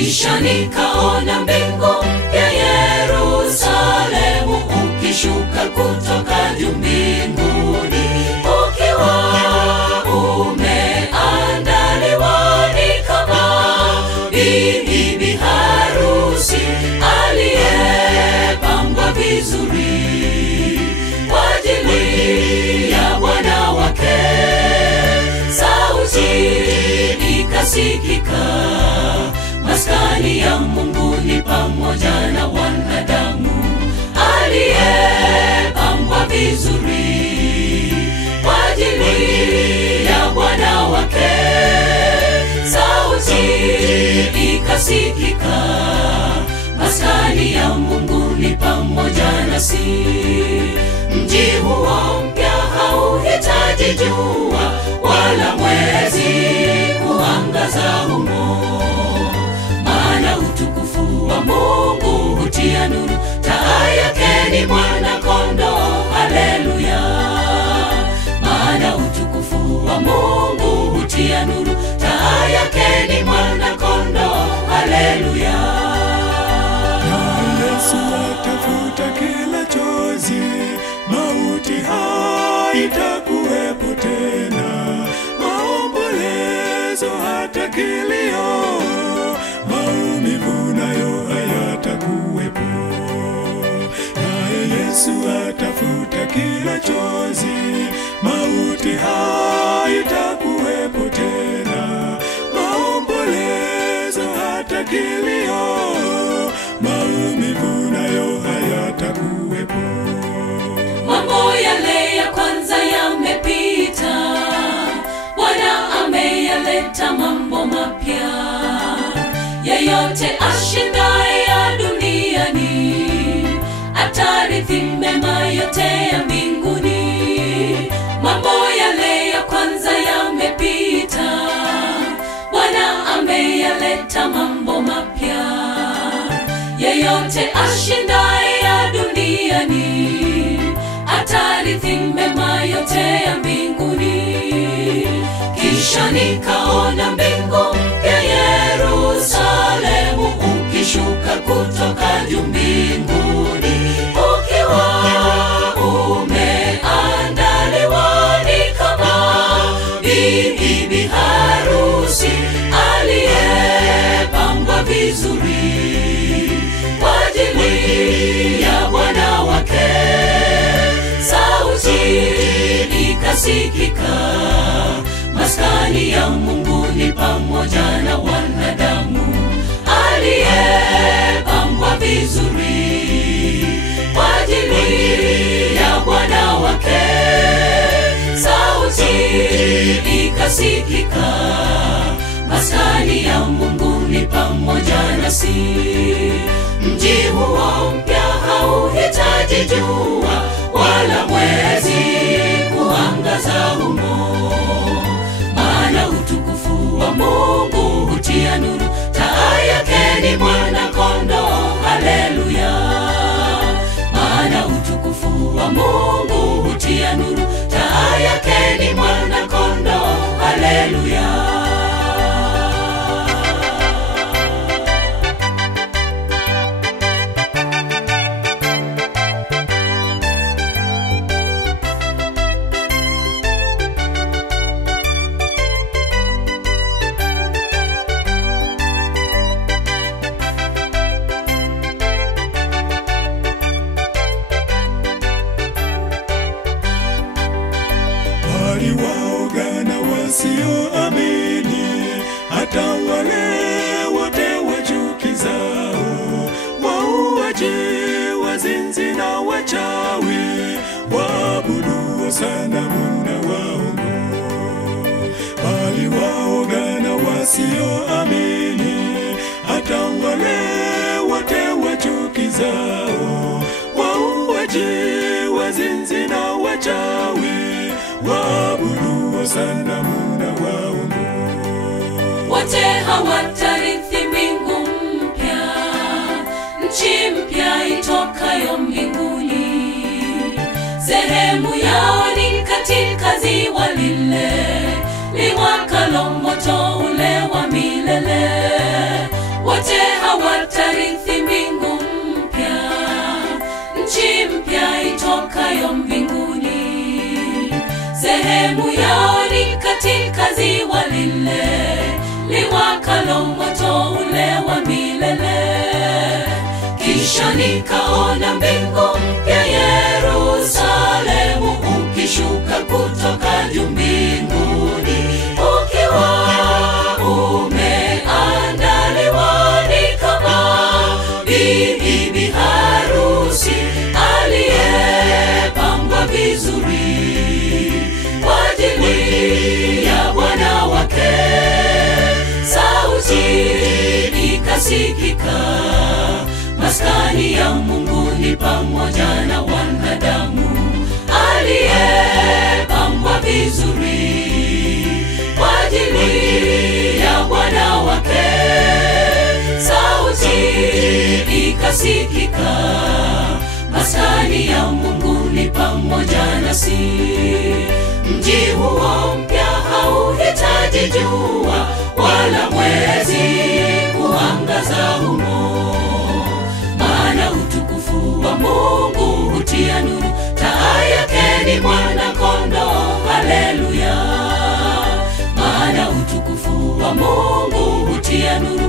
Kisha nikaona mbingu ya Yerusalemu ukishuka kutoka juu mbinguni, ukiwa umeandaliwa ni kama bibi harusi aliyepambwa vizuri kwa ajili ya bwana wake. Sauti ikasikika, maskani ya Mungu ni pamoja na wanadamu, aliyepambwa vizuri kwa ajili ya bwana wake. Sauti ikasikika, maskani ya Mungu ni pamoja nasi. Mji huo mpya hauhitaji jua wala mwezi kuangaza humo, maana utukufu wa Mungu hutia nuru. Taa yake ni mwana kondoo, haleluya. Maana utukufu wa Mungu hutia nuru. Taa yake ni mwana kondoo, haleluya. Yesu atafuta kila chozi, mauti haitakuwepo tena, maombolezo hata kilio, maumivu nayo hayatakuwepo. Naye Yesu atafuta kila chozi, mauti haitakuwepo tena, maombolezo hata kilio, maumivu nayo hayatakuwepo. Mambo yale ya kwanza yamepita, Bwana ameyaleta mambo mapya. Yeyote ashindaye ya duniani atarithi mema yote ya mbinguni. Mambo yale ya kwanza yamepita, Bwana ameyaleta mambo mapya. Yeyote ashindaye ya duniani atarithi mema yote ya mbinguni. Kisha nikaona mbingu ya Yerusalemu ukishuka kutoka juu mbinguni, ukiwa umeandaliwa ni kama bibi harusi aliyepambwa vizuri kwa ajili ya bwana wake. Sauti ikasikika, maskani ya Mungu ni pamoja na wanadamu, aliyepambwa vizuri kwa ajili ya bwana wake. Sauti ikasikika, maskani ya Mungu ni pamoja nasi. Mji huo mpya hauhitaji jua wala mwezi kuangaza humo, maana utukufu wa Mungu hutia nuru. Taa yake ni mwana kondoo, haleluya. Maana utukufu wa Mungu hutia nuru. Taa yake ni mwana kondoo, haleluya. Wasioamini, hata wale wote wachukizao, wauaji, wazinzi na wachawi, waabuduo sanamu na waongo. Bali waoga na wasioamini, hata wale wote wachukizao, wauaji, wazinzi na wachawi, waabuduo sanamu na waongo. Wote hawatarithi mbingu mpya, nchi mpya itokayo mbinguni. Sehemu yao ni katika ziwa lile liwakalo moto ule wa milele. Wote wote hawatarithi mbingu mpya, nchi mpya itokayo mbinguni. Sehemu yao ni katika ziwa lile liwakalo moto ule wa milele. Kisha nikaona mbingu mpya Yerusalemu ukishuka kutoka juu mbinguni, ukiwa umeandaliwa ni kama bibi harusi aliyepambwa vizuri kwa ajili ya bwana wake. Sauti ikasikika, maskani ya Mungu ni pamoja na wanadamu, aliyepambwa vizuri kwa ajili ya bwana wake. Sauti ikasikika, maskani ya Mungu ni pamoja nasi. Mji huo mpya hauhitaji jua wala mwezi kuangaza humo, maana utukufu wa Mungu hutia nuru. Taa yake ni mwana-kondoo, haleluya. Maana utukufu wa Mungu hutia nuru.